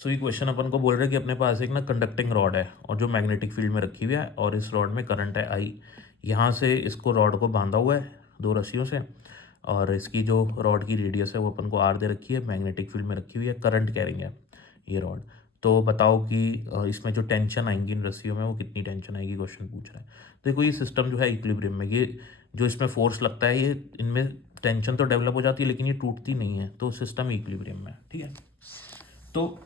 सो ये क्वेश्चन अपन को बोल रहा है कि अपने पास एक ना कंडक्टिंग रॉड है और जो मैग्नेटिक फील्ड में रखी हुई है और इस रॉड में करंट है आई। यहाँ से इसको रॉड को बांधा हुआ है दो रस्सियों से और इसकी जो रॉड की रेडियस है वो अपन को आर दे रखी है, मैग्नेटिक फील्ड में रखी हुई है, करंट कैरिंग है ये रॉड। तो बताओ कि इसमें जो टेंशन आएंगी इन रस्सियों में वो कितनी टेंशन आएगी, क्वेश्चन पूछ रहा है। देखो ये सिस्टम जो है इक्विलिब्रियम में, ये जो इसमें फोर्स लगता है ये इनमें टेंशन तो डेवलप हो जाती है लेकिन ये टूटती नहीं है, तो सिस्टम इक्विलिब्रियम में है। ठीक है, तो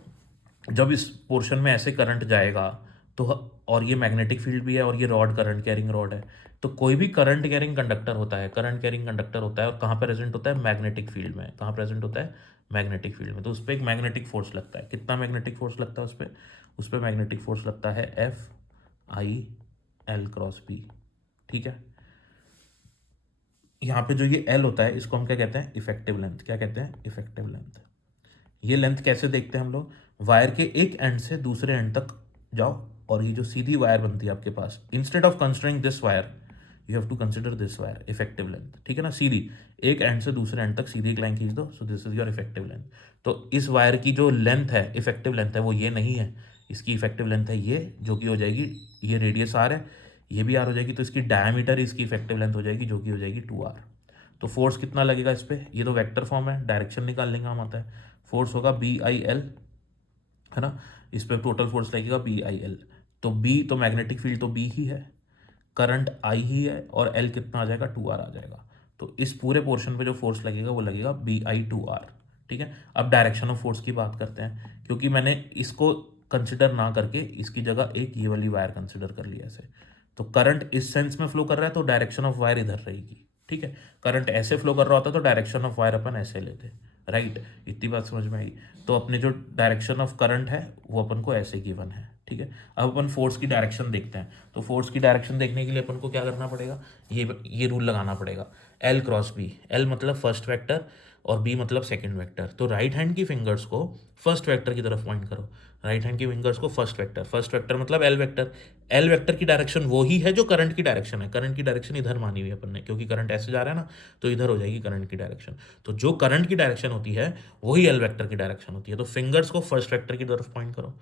जब इस पोर्शन में ऐसे करंट जाएगा तो और ये मैग्नेटिक फील्ड भी है और ये रॉड करंट कैरिंग रॉड है, तो कोई भी करंट कैरिंग कंडक्टर होता है, करंट कैरिंग कंडक्टर होता है और कहाँ प्रेजेंट होता है, मैग्नेटिक फील्ड में। कहाँ प्रेजेंट होता है, मैग्नेटिक फील्ड में। तो उस पर एक मैग्नेटिक फोर्स लगता है। कितना मैग्नेटिक फोर्स लगता है उस पर मैग्नेटिक फोर्स लगता है F I L cross B. ठीक है, यहाँ पे जो ये एल होता है इसको हम क्या कहते हैं, इफेक्टिव लेंथ। क्या कहते हैं, इफेक्टिव लेंथ। ये लेंथ कैसे देखते हैं हम लोग, वायर के एक एंड से दूसरे एंड तक जाओ और ये जो सीधी वायर बनती है आपके पास, instead of considering this wire you have to consider this wire effective length. ठीक है ना, सीधी एक एंड से दूसरे एंड तक सीधी एक लाइन खींच दो, so this is your effective length. तो इस वायर की जो लेंथ है, इफेक्टिव लेंथ है, वो ये नहीं है, इसकी इफेक्टिव लेंथ है ये, जो कि हो जाएगी, ये रेडियस आर है, ये भी आर हो जाएगी, तो इसकी डायमीटर इसकी इफेक्टिव लेंथ हो जाएगी, जो कि हो जाएगी 2r। तो फोर्स कितना लगेगा इस पर, ये तो वेक्टर फॉर्म है, डायरेक्शन निकालने का काम आता है। फोर्स होगा बी आई एल, है ना, इस पर टोटल फोर्स लगेगा बी आई एल। तो बी तो मैग्नेटिक फील्ड तो बी ही है, करंट आई ही है, और एल कितना आ जाएगा, 2r आ जाएगा। तो इस पूरे पोर्शन पे जो फोर्स लगेगा वो लगेगा बी आई 2r। ठीक है, अब डायरेक्शन ऑफ फोर्स की बात करते हैं, क्योंकि मैंने इसको कंसिडर ना करके इसकी जगह एक ये वाली वायर कंसिडर कर लिया ऐसे। तो करंट इस सेंस में फ्लो कर रहा है तो डायरेक्शन ऑफ वायर इधर रहेगी। ठीक है, करंट ऐसे फ्लो कर रहा होता तो डायरेक्शन ऑफ वायर अपन ऐसे लेते, राइट। इतनी बात समझ में आई। तो अपने जो डायरेक्शन ऑफ करंट है वो अपन को ऐसे गिवन है। ठीक है, अब अपन फोर्स की डायरेक्शन देखते हैं। तो फोर्स की डायरेक्शन देखने के लिए अपन को क्या करना पड़ेगा, ये रूल लगाना पड़ेगा, एल क्रॉस बी। एल मतलब फर्स्ट वेक्टर और बी मतलब सेकंड वेक्टर। तो राइट हैंड की फिंगर्स को फर्स्ट वेक्टर की तरफ पॉइंट करो, राइट हैंड की फिंगर्स को फर्स्ट वेक्टर, फर्स्ट वेक्टर मतलब एल वेक्टर। एल वेक्टर की डायरेक्शन वो ही है जो करंट की डायरेक्शन है। करंट की डायरेक्शन इधर मानी हुई है अपन ने, क्योंकि करंट ऐसे जा रहा है ना, तो इधर हो जाएगी करंट की डायरेक्शन। तो जो करंट की डायरेक्शन होती है वही एल वेक्टर की डायरेक्शन होती है। तो फिंगर्स को फर्स्ट वेक्टर की तरफ पॉइंट करो,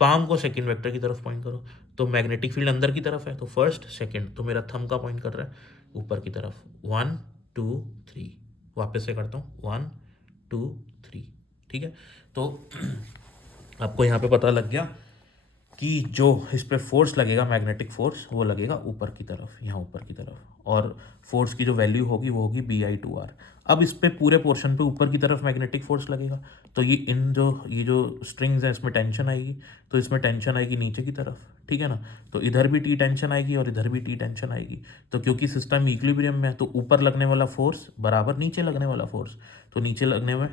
पाम को सेकंड वेक्टर की तरफ पॉइंट करो। तो मैग्नेटिक फील्ड अंदर की तरफ है तो फर्स्ट सेकंड, तो मेरा थंब का पॉइंट कर रहा है ऊपर की तरफ, 1 2 3। वापस से करता हूँ, 1 2 3। ठीक है, तो आपको यहाँ पे पता लग गया कि जो इस पे फोर्स लगेगा, मैग्नेटिक फोर्स, वो लगेगा ऊपर की तरफ, यहाँ ऊपर की तरफ, और फोर्स की जो वैल्यू होगी वो होगी बी आई 2r। अब इस पे पूरे पोर्शन पे ऊपर की तरफ मैग्नेटिक फोर्स लगेगा, तो ये जो स्ट्रिंग्स हैं इसमें टेंशन आएगी, तो इसमें टेंशन आएगी नीचे की तरफ। ठीक है ना, तो इधर भी टी टेंशन आएगी और इधर भी टी टेंशन आएगी। तो क्योंकि सिस्टम इक्विलिब्रियम में है तो ऊपर लगने वाला फोर्स बराबर नीचे लगने वाला फोर्स, तो नीचे लगने में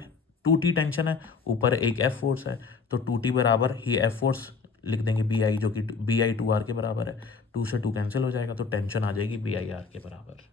2t टेंशन है, ऊपर एक एफ फोर्स है, तो 2t बराबर ही एफ फोर्स लिख देंगे बी आई, जो कि बी आई 2r के बराबर है। 2 से 2 कैंसिल हो जाएगा तो टेंशन आ जाएगी बी आई आर के बराबर।